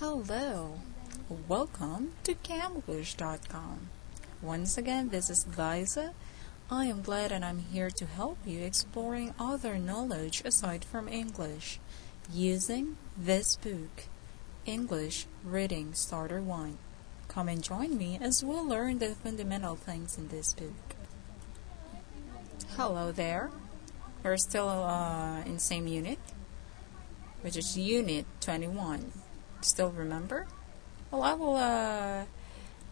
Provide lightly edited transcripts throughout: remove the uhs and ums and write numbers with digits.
Hello, welcome to EnglishReadingStarter1. Once again, this is Liza. I am glad and I'm here to help you exploring other knowledge aside from English using this book, English Reading Starter 1. Come and join me as we'll learn the fundamental things in this book. Hello there. We're still in same unit, which is Unit 21. Still remember? Well, I will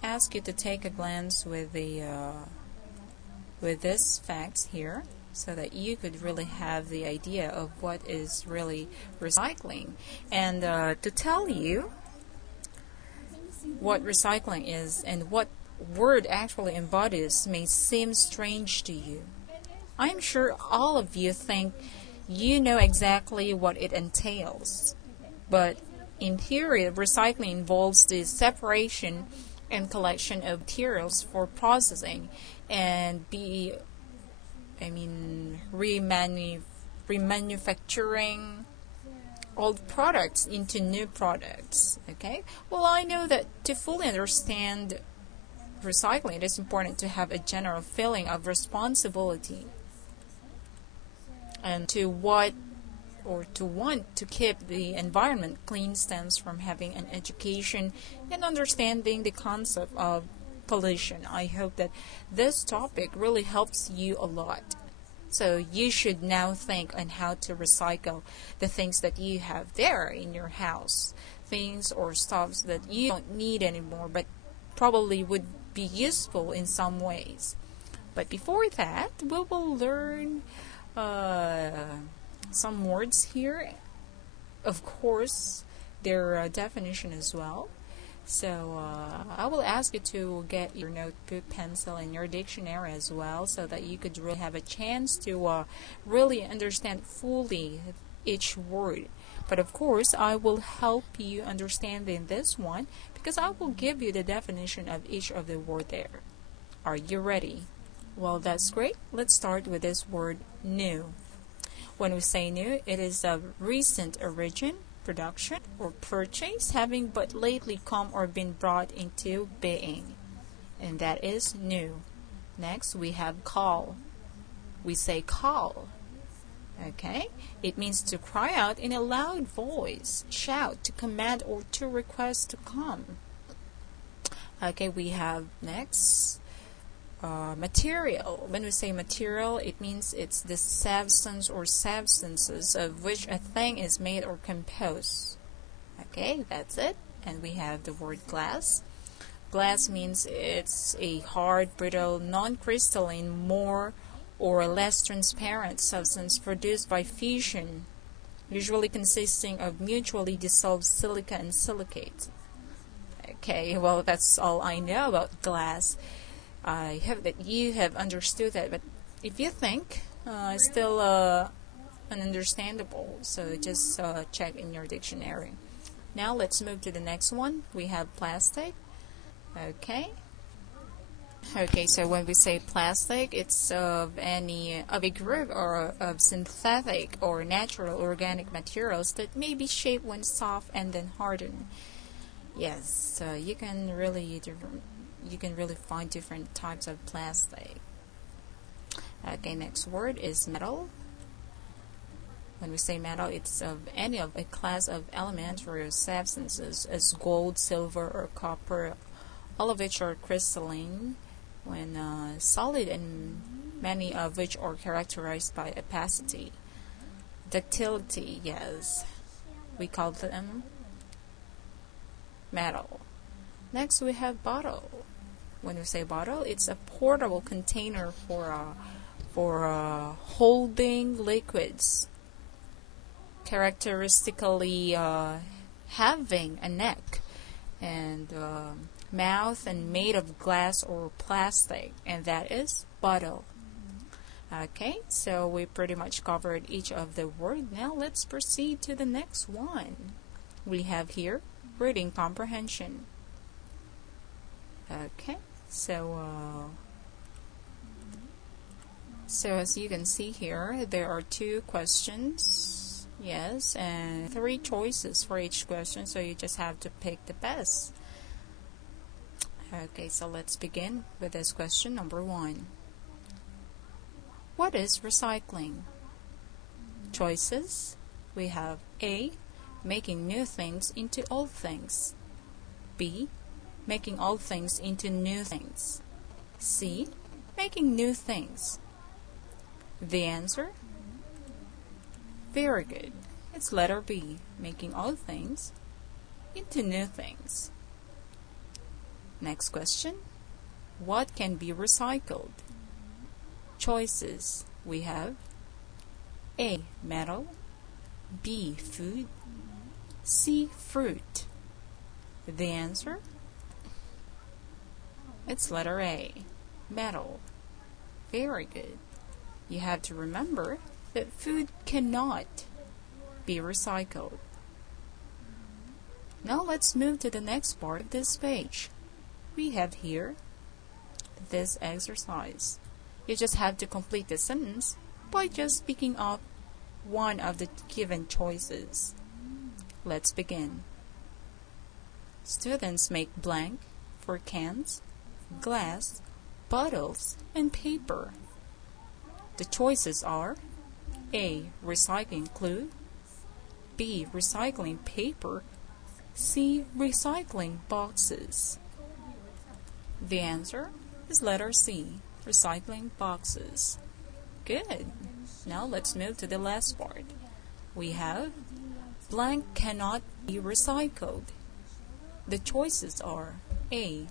ask you to take a glance with this facts here, so that you could really have the idea of what is really recycling, and to tell you what recycling is and what word actually embodies may seem strange to you. I'm sure all of you think you know exactly what it entails, but in theory, recycling involves the separation and collection of materials for processing and remanufacturing old products into new products. Okay? Well, I know that to fully understand recycling, it is important to have a general feeling of responsibility and to want to keep the environment clean stems from having an education and understanding the concept of pollution. I hope that this topic really helps you a lot. So you should now think on how to recycle the things that you have there in your house, things or stuffs that you don't need anymore but probably would be useful in some ways. But before that, we will learn some words here. Of course, their definition as well. So I will ask you to get your notebook, pencil, and your dictionary as well, so that you could really have a chance to really understand fully each word. But of course, I will help you understand in this one because I will give you the definition of each of the word there. Are you ready? Well, that's great. Let's start with this word, new. When we say new, it is of recent origin, production, or purchase, having but lately come or been brought into being. And that is new. Next, we have call. We say call. Okay? It means to cry out in a loud voice, shout, to command, or to request to come. Okay, we have next. Material. When we say material, it means it's the substance or substances of which a thing is made or composed. Okay, that's it. And we have the word glass. Glass means it's a hard, brittle, non-crystalline, more or less transparent substance produced by fusion, usually consisting of mutually dissolved silica and silicate. Okay, well, that's all I know about glass. I hope that you have understood that, but if you think it's still ununderstandable, so just check in your dictionary. Now let's move to the next one. We have plastic. Okay, so when we say plastic, it's of a group or of synthetic or natural organic materials that may be shaped when soft and then hardened. Yes, you can really find different types of plastic. Okay, next word is metal. When we say metal, it's of any of a class of elementary substances as gold, silver, or copper, all of which are crystalline when solid, and many of which are characterized by opacity. Ductility, yes, we call them metal. Next, we have bottle. When we say bottle, it's a portable container for holding liquids, characteristically having a neck and mouth and made of glass or plastic, and that is bottle. Okay, so we pretty much covered each of the words. Now let's proceed to the next one. We have here reading comprehension. Okay, so as you can see here, there are two questions Yes, and 3 choices for each question, so you just have to pick the best. Okay, so let's begin with this question number 1. What is recycling? Choices. We have A. Making new things into old things. B. Making old things into new things. C. Making new things. The answer? Very good. It's letter B. Making old things into new things. Next question. What can be recycled? Choices. We have A. Metal. B. Food. C. Fruit. The answer? It's letter A. Metal. Very good. You have to remember that food cannot be recycled. Now let's move to the next part of this page. We have here this exercise. You just have to complete the sentence by just picking up one of the given choices. Let's begin. Students make blank for cans, glass, bottles, and paper. The choices are A. Recycling glue, B. Recycling paper, C. Recycling boxes. The answer is letter C. Recycling boxes. Good. Now let's move to the last part. We have blank cannot be recycled. The choices are A.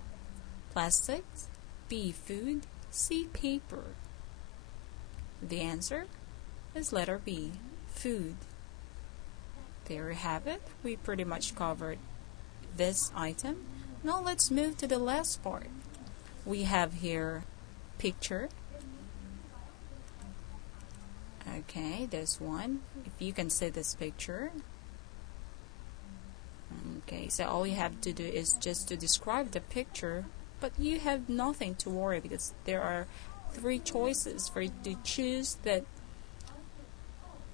Plastics, B. Food, C. Paper. The answer is letter B. Food. There you have it. We pretty much covered this item. Now let's move to the last part. We have here picture. Okay, this one. If you can see this picture. Okay, so all you have to do is just to describe the picture, but you have nothing to worry because there are 3 choices for you to choose that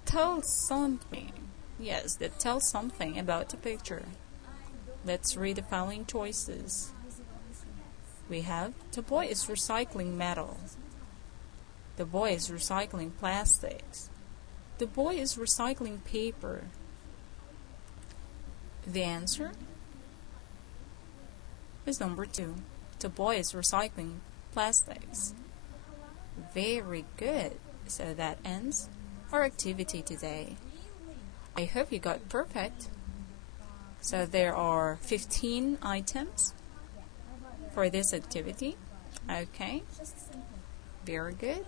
tell something. Yes, that tells something about the picture. Let's read the following choices. We have the boy is recycling metal. The boy is recycling plastics. The boy is recycling paper. The answer is number 2. The boy is recycling plastics. Very good. So that ends our activity today. I hope you got perfect. So there are 15 items for this activity. Okay. Very good.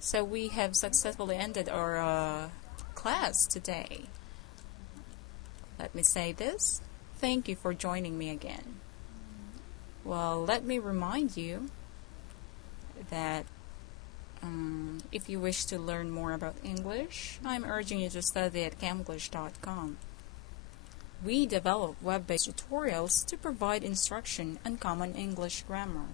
So we have successfully ended our class today. Let me say this. Thank you for joining me again. Well, let me remind you that if you wish to learn more about English, I'm urging you to study at EnglishReadingStarter1. We develop web-based tutorials to provide instruction on common English grammar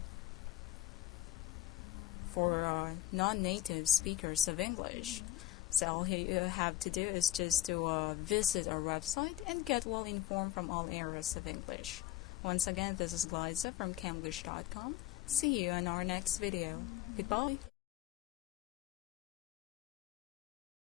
for non-native speakers of English. So all you have to do is just to visit our website and get well informed from all areas of English. Once again, this is Liza from EnglishReadingStarter1. See you in our next video. Goodbye.